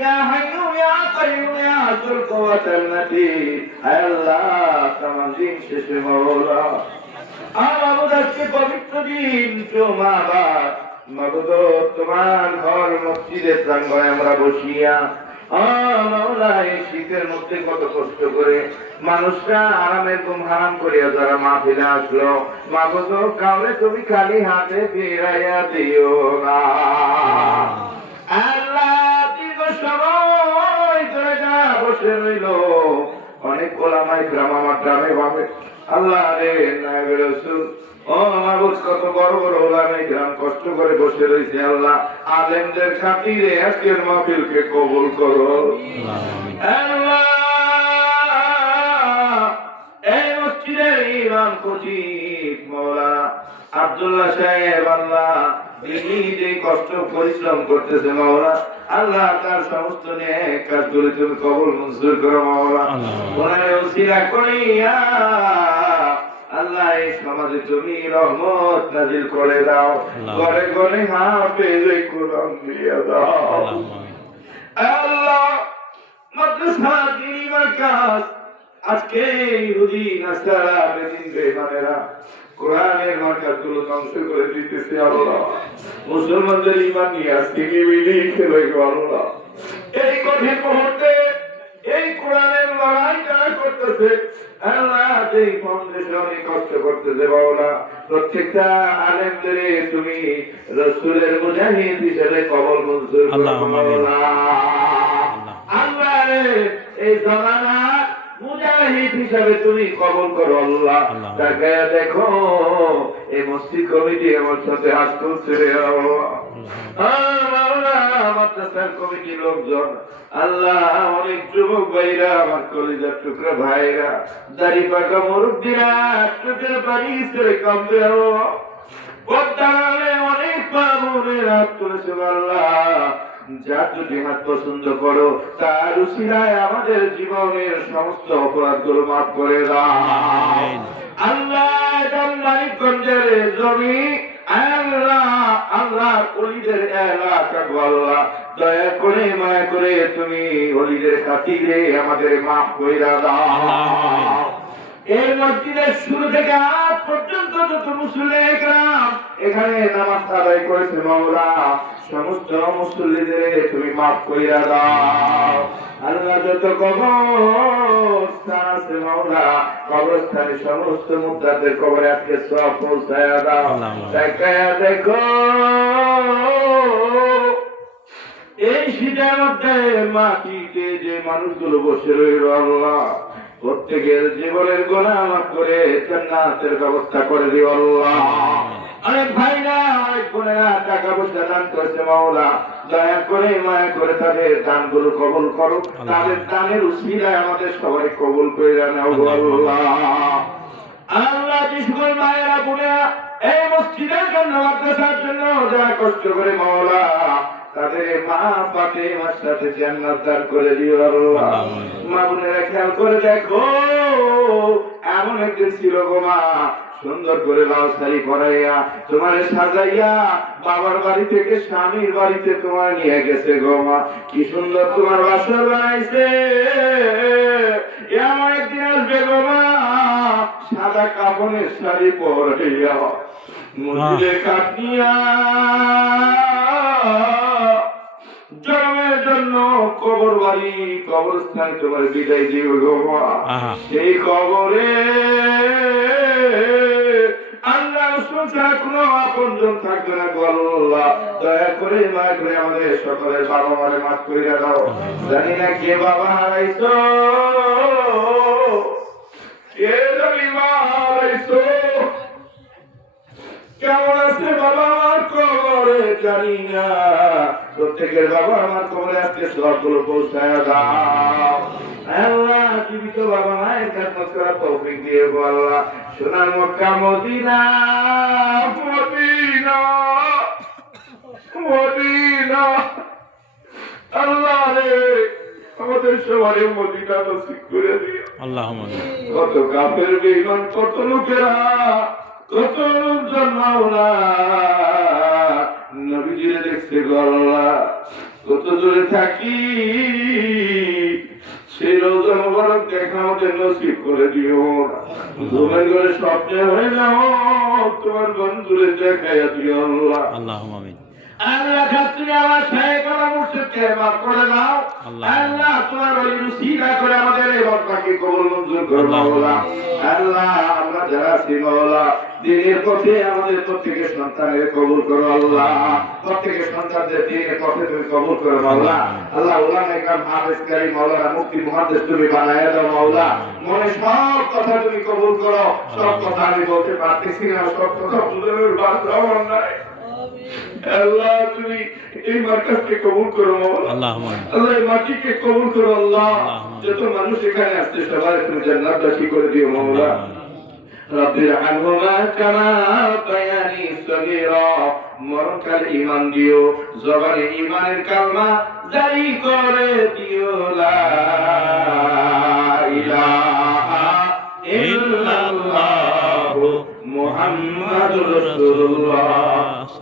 তোমার ঘর আমরা বসিয়া শীতের মধ্যে কত কষ্ট করে মানুষরা আরামের ঘুম হারাম করিয়া যারা মাহফিলে আসলো। মাবুদ কাউরে তুমি খালি হাতে ফিরাইয়া দিও না। আল্লাহ! সময় ধরে যা বসে রইল। অনেক ওলামাই গ্রাম আমার গ্রামে ভাবে। আল্লাহ রে নায়ক রসুল। ও মাবুদ কত বড় বড় ওলামাই গ্রাম কষ্ট করে বসে রয়েছে আল্লাহ। আলেমদের খাতিরে আজকের মাহফিলকে কবুল করো। আব্দুল্লাহ সাহেব আল্লাহ তিনি যে কষ্ট পরিশ্রম করতেছে মাওলা। আল্লাহ তার সমস্ত নেক কাজগুলো তুমি কবুল মঞ্জুর করো মাওলা। ওনার উসিলা করিয়া আল্লাহ এই সমাজে তুমি রহমত নাজিল করে দাও। ঘরে ঘরে হাফেজ কোরআন দিয়ে দাও। আল্লাহ। মাদ্রাসা দিনী মার্কাজ। আজকে ইহুদি নাসারা বেদিন বেমানেরা কোরআনের মার্কাজগুলো ধ্বংস করে দিতেছে আল্লাহ। মুসলমানদের ইমান নিয়ে আজকে মিলি খেলে আল্লাহ। এই কঠিন মুহূর্তে এই কোরআনের লড়াই যারা করতেছে আল্লাহ এই ফাউন্ডেশন কষ্ট করতেছে বাবা প্রত্যেকটা আলেমদের তুমি রসুলের মুজাহিদ হিসেবে কবল মঞ্জুর করো আল্লাহুম্মা আল্লাহ এই জমানা মুজাহিদ হিসাবে তুমি কবল করো আল্লাহ। তাকে দেখো এই মসজিদ কমিটি আমার সাথে হাত তুলছে মাদ্রাসার লোকজন। আল্লাহ অনেক যুবক ভাইরা আমার কলিজার টুকরা ভাইরা। দাড়ি পাকা মুরব্বীরা চোখের বাড়ি করে কামবে অনেক বাবুরের হাত তুলেছে আল্লাহ। যার যদি হাত পছন্দ করো তার উসিলায় আমাদের জীবনের সমস্ত অপরাধগুলো মাফ করে দাও। আল্লাহ মানিকগঞ্জের জমি আল্লাহ আল্লাহ অলিদের এলাকা আল্লাহ দয়া করে মায়া করে তুমি অলিদের খাতিরে আমাদের মাফ কইরা দাও। এই মসজিদের শুরু থেকে আজ পর্যন্ত যত মুসলিম এখানে নামাজ আদায় করেছে মাওলা। সমস্ত মুসল্লিদের তুমি মাফ কইরা দাও। আল্লাহ যত কবরস্থান আছে মাওলা কবরস্থানে সমস্ত মুদ্রাদের কবরে আজকে সব পৌঁছায়া দাও। দেখায়া দেখো এই শীতের মধ্যে মাটিতে যে মানুষগুলো বসে রইল আল্লাহ প্রত্যেকের জীবনের গোনা আমার করে জান্নাতের ব্যবস্থা করে দিও আল্লাহ। অনেক ভাইরা অনেক বোনেরা টাকা পয়সা দান করেছে মাওলা। দয়া করে মায়া করে তাদের দানগুলো কবুল করো। তাদের দানের উসিলায় আমাদের সবাই কবুল করে নাও গো আল্লাহ। আল্লাহ। যে সকল মায়েরা বোনেরা এই মসজিদের জন্য মাদ্রাসার জন্য যারা কষ্ট করে মাওলা। তাদের মা পাতে আমার সাথে জান্নাত দান করে দিও আল্লাহ মা বোনেরা খেয়াল করে দেখো এমন একদিন ছিল গো মা সুন্দর করে লাল শাড়ি পরাইয়া তোমার সাজাইয়া বাবার বাড়ি থেকে স্বামীর বাড়িতে তোমার নিয়ে গেছে গো মা। কি সুন্দর তোমার বাসর বানাইছে। এমন একদিন আসবে গো মা সাদা কাপড়ের শাড়ি পরাইয়া মসজিদে কাটিয়া জন্মের জন্য কবর বাড়ি কবরস্থানে তোমার বিদায় দিও গো সেই কবরে আল্লাহ ছাড়া কোনো আপনজন থাকবে না গো আল্লাহ। দয়া করে মায়া করে আমাদের সকলের বাবা মারে মাফ করে দাও। জানি না কে বাবা হারাইছো কে জানি মা হারাইছো। কেমন জানি না প্রত্যেকের বাবা আমার কবরে আজকে সবগুলো পৌঁছায় দাও। আল্লাহ জীবিত বাবা মায়ের তৌফিক দিয়ে সোনার Mecca Medina Medina Medina. Allah রে আমাদের সবারই মদিনা নসিব করে দিও। আল্লাহ কত কাপের বেগুন কত লোকেরা কত লোকজন মাওলা ঘিরে দেখছে গল্লা কত দূরে থাকি সেই রোজন মোবারক দেখা আমাদের নসিব করে দিও ঘুমের ঘরে স্বপ্ন হয়ে যাও তোমার বন্ধুরে দেখাইয়া দিও আল্লাহ। আল্লাহ আমিন। আল্লাহ খাতুন মুর্শিদকে মাফ করে দাও। আল্লাহ। তোমার ওই রুসিলা করে আমাদের এই বদমাকে কবুল মঞ্জুর করো। মাওলা। আল্লাহ আমরা যারা আছি মাওলা দিনের পথে আমাদের প্রত্যেকের সন্তানের কবুল করো আল্লাহ। প্রত্যেকের সন্তানদের দিনের পথে তুমি কবুল করো মাওলা। আল্লাহ উলামা ইকরাম হাফেজ কারী মাওলানা মুফতি মুহাদ্দিস তুমি বানায়া দাও মাওলা। মনে সব কথা তুমি কবুল করো। সব কথা আমি বলতে পারতেছি না। সব কথা বাধ্য আমার নাই। আল্লাহ তুমি এই কবুল করো। আল্লাহ আল্লাহ এই মাটিকে কবুল করো আল্লাহ। যত মানুষ এখানে আসছে সবাই তুমি জান্নাত করে দিও মাওলা রব্বির আনহুমা কামা সগীরা। মরণকাল ঈমান দিও জবানে ঈমানের কালমা জারি করে দিও লা ইলাহা ইল্লাল্লাহ মুহাম্মাদুর রাসূলুল্লাহ। más